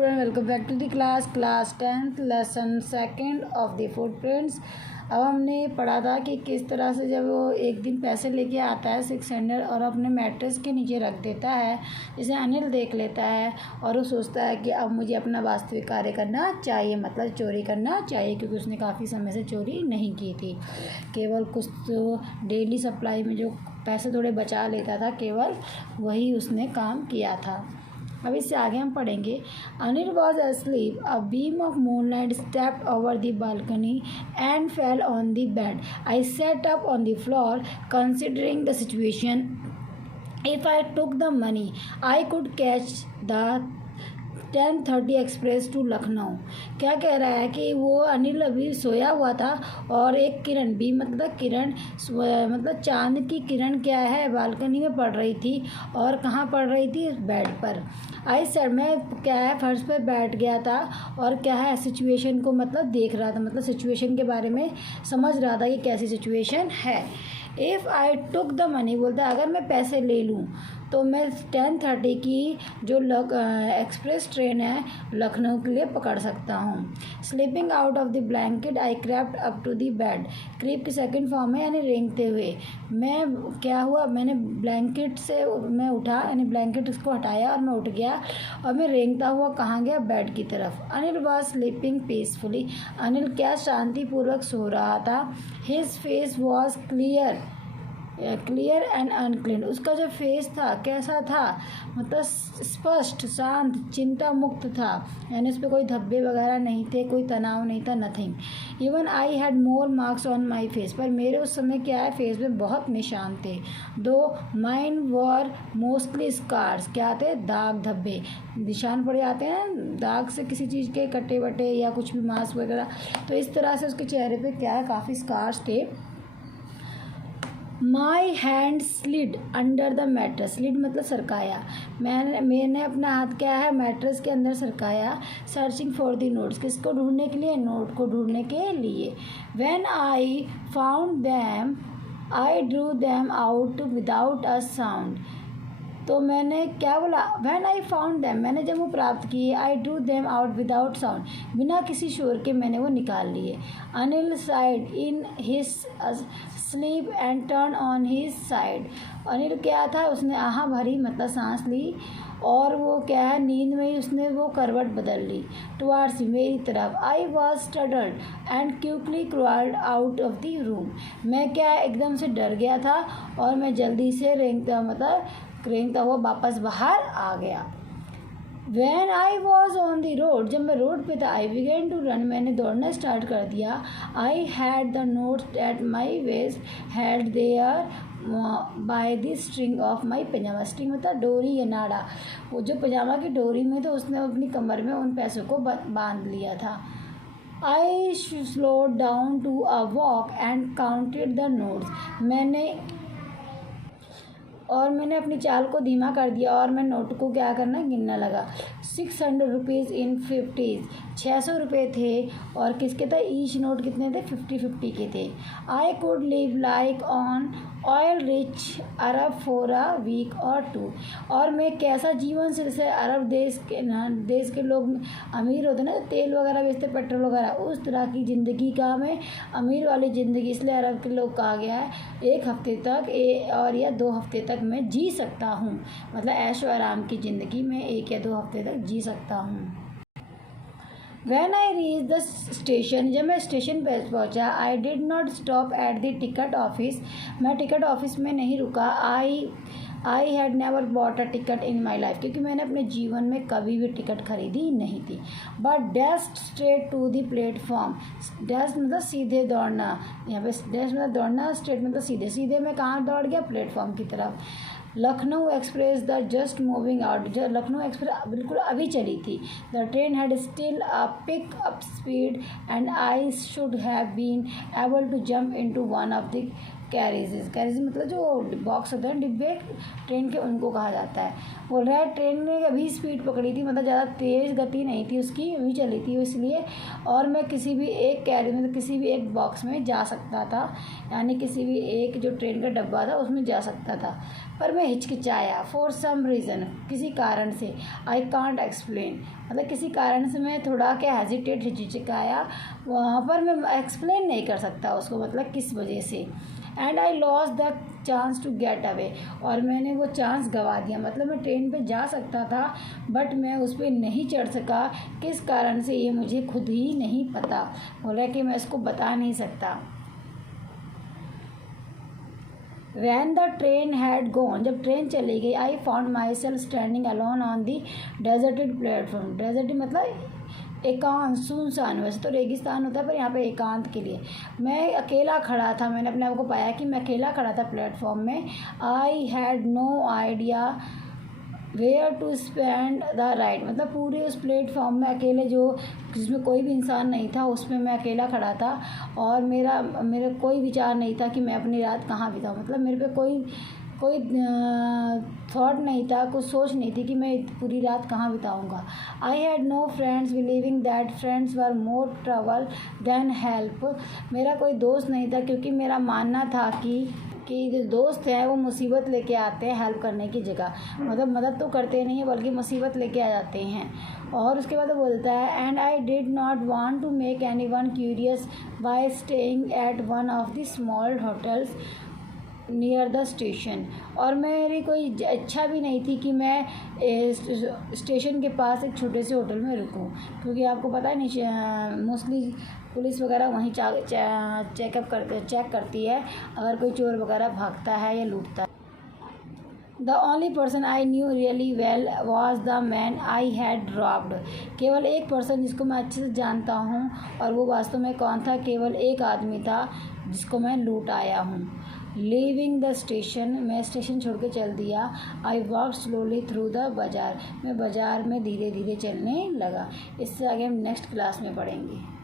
Welcome back to the class 10th lesson second of the footprints. अब हमने पढ़ा था कि किस तरह से जब वो एक दिन पैसे लेके आता है 600 और अपने मैट्रेस के नीचे रख देता है, जिसे अनिल देख लेता है और वो सोचता है कि अब मुझे अपना वास्तविक कार्य करना चाहिए, मतलब चोरी करना चाहिए, क्योंकि उसने काफ़ी समय से चोरी नहीं की थी। केवल कुछ तो डेली सप्लाई में जो पैसे थोड़े बचा लेता था, केवल वही उसने काम किया था। अब इससे आगे हम पढ़ेंगे। Anil was asleep. A beam of moonlight stepped over the balcony and fell on the bed. I sat up on the floor, considering the situation. If I took the money, I could catch the 10:30 express to Lucknow. क्या कह रहा है कि वो अनिल अभी सोया हुआ था और एक किरण भी, मतलब किरण, मतलब चांद की किरण क्या है, बालकनी में पड़ रही थी। और कहाँ पड़ रही थी? बेड पर। आई सर, मैं क्या है फर्श पर बैठ गया था और क्या है सिचुएशन को मतलब देख रहा था, मतलब सिचुएशन के बारे में समझ रहा था कि कैसी सिचुएशन है। If I took the money, बोलता है अगर मैं पैसे ले लूँ तो मैं 10:30 की जो एक्सप्रेस ट्रेन है लखनऊ के लिए पकड़ सकता हूँ। Sleeping out of the blanket I crept up to the bed. Creep की सेकंड फॉर्म है यानी रेंगते हुए। मैं क्या हुआ, मैंने ब्लैंकेट से मैं उठा, यानी ब्लैंकेट उसको हटाया और मैं उठ गया और मैं रेंगता हुआ कहाँ गया? बेड की तरफ। Anil was sleeping peacefully. Anil क्या शांतिपूर्वक सो रहा था। His face was clear and unclean. उसका जो फेस था कैसा था? मतलब स्पष्ट, शांत, चिंता मुक्त था, यानी उस पर कोई धब्बे वगैरह नहीं थे, कोई तनाव नहीं था, nothing. Even I had more marks on my face, पर मेरे उस समय क्या है फेस में बहुत निशान थे। दो माइन वर मोस्टली स्कार्स, क्या थे? दाग, धब्बे, निशान पड़ जाते हैं दाग से, किसी चीज़ के कटे वटे या कुछ भी मांस वगैरह, तो इस तरह से उसके चेहरे पे क्या है काफ़ी स्कार्स थे। My hand slid under the mattress. Slid मतलब सरकाया। मैंने अपना हाथ क्या है मैट्रेस के अंदर सरकाया। सर्चिंग फॉर द नोट्स, किसको ढूंढने के लिए? नोट को ढूंढने के लिए। When I found them I drew them out without a sound. तो मैंने क्या बोला? व्हेन आई फाउंड दैम, मैंने जब वो प्राप्त किए, I drew them out without sound, बिना किसी शोर के मैंने वो निकाल लिए। Anil side in his sleep and turn on his side. Anil क्या था, उसने आहा भरी, मतलब सांस ली, और वो क्या है नींद में ही उसने वो करवट बदल ली टुवार्ड्स मेरी तरफ। I was startled and quickly crawled out of the room. मैं क्या एकदम से डर गया था और मैं जल्दी से रेंगता हुआ वापस बाहर आ गया। When I was on the road, जब मैं रोड पे था, I began to run, मैंने दौड़ना स्टार्ट कर दिया। I had the notes at my waist, held there by the string of my pajama। String मतलब डोरी या नाड़ा, वो जो पजामा की डोरी में तो उसने अपनी कमर में उन पैसों को बांध लिया था। I slowed down to a walk and counted the notes। मैंने अपनी चाल को धीमा कर दिया और मैं नोट को क्या करना, गिनना लगा। 600 रुपीज़ इन 50s, 600 रुपये थे, और किसके थे? ईच नोट कितने थे? 50 के थे। I could live like on oil rich Arab for a week or two. और मैं कैसा जीवन से, जैसे अरब देश के लोग अमीर होते ना, तेल वगैरह बेचते, पेट्रोल वगैरह, उस तरह की ज़िंदगी का मैं अमीर वाली ज़िंदगी, इसलिए अरब के लोग कहा गया है 1 हफ्ते तक और या 2 हफ्ते तक मैं जी सकता हूँ, मतलब ऐशो आराम की ज़िंदगी में 1 या 2 हफ्ते तक जी सकता हूँ। When I reached the station, जब मैं स्टेशन पर पहुँचा, I did not stop at the ticket office, मैं टिकट ऑफिस में नहीं रुका। I had never bought a ticket in my life, क्योंकि मैंने अपने जीवन में कभी भी टिकट खरीदी नहीं थी। But dashed straight to the platform, dash मतलब सीधे दौड़ना, यहाँ पे dash मतलब दौड़ना, straight मतलब सीधे, सीधे मैं कहाँ दौड़ गया? प्लेटफॉर्म की तरफ। Lucknow express the just moving out, जब लखनऊ एक्सप्रेस बिल्कुल अभी चली थी। The train had still a pick up speed and I should have been able to jump into one of the carriages. Carriage मतलब जो बॉक्स होते हैं डिब्बे ट्रेन के, उनको कहा जाता है। बोल रहा है ट्रेन ने अभी स्पीड पकड़ी थी, मतलब ज़्यादा तेज़ गति नहीं थी उसकी, अभी चली थी इसलिए, और मैं किसी भी एक कैरेज में, किसी भी एक बॉक्स में जा सकता था, यानी किसी भी एक जो ट्रेन का डब्बा था उसमें जा सकता था। पर मैं हिचकिचाया फॉर सम रीज़न, किसी कारण से। आई कांट एक्सप्लेन, मतलब किसी कारण से मैं थोड़ा क्या हेजिटेट, हिचकिचाया वहाँ पर, मैं एक्सप्लेन नहीं कर सकता उसको, मतलब किस वजह से। And I lost the chance to get away, और मैंने वो चांस गंवा दिया, मतलब मैं ट्रेन पे जा सकता था बट मैं उस पर नहीं चढ़ सका। किस कारण से ये मुझे खुद ही नहीं पता। बोला कि मैं इसको बता नहीं सकता। When the train had gone, जब ट्रेन चली गई, I found myself standing alone on the deserted platform. Desert मतलब एकांत, सुनसान। वैसे तो रेगिस्तान होता है पर यहाँ पे एकांत के लिए मैं अकेला खड़ा था। मैंने अपने आप को पाया कि मैं अकेला खड़ा था प्लेटफॉर्म में। I had no idea where to spend the right, मतलब पूरे उस प्लेटफॉर्म में अकेले, जो जिसमें कोई भी इंसान नहीं था, उसमें मैं अकेला खड़ा था और मेरा कोई विचार नहीं था कि मैं अपनी रात कहाँ बिताऊँ। मतलब मेरे पे कोई थॉट नहीं था, कुछ सोच नहीं थी कि मैं पूरी रात कहाँ बिताऊँगा। I had no friends believing that friends were more trouble than help, मेरा कोई दोस्त नहीं था क्योंकि मेरा मानना था कि जो दोस्त हैं वो मुसीबत लेके आते हैं हेल्प करने की जगह, मतलब मदद तो करते नहीं है बल्कि मुसीबत लेके आ जाते हैं। और उसके बाद वो बोलता है and I did not want to make anyone curious by staying at one of the small hotels near the station, और मेरी कोई इच्छा भी नहीं थी कि मैं स्टेशन के पास एक छोटे से होटल में रुकूं, क्योंकि आपको पता है नहीं मोस्टली पुलिस वगैरह वहीं चेक करती है अगर कोई चोर वगैरह भागता है या लूटता है। The only person I knew really well was the man I had robbed, केवल एक पर्सन जिसको मैं अच्छे से जानता हूँ, और वो वास्तव में कौन था, केवल एक आदमी था जिसको मैं लूट आया हूँ। लीविंग द स्टेशन, मैं स्टेशन छोड़ के चल दिया। I walk slowly through the बाज़ार, मैं बाज़ार में धीरे धीरे चलने लगा। इससे आगे हम नेक्स्ट क्लास में पढ़ेंगे।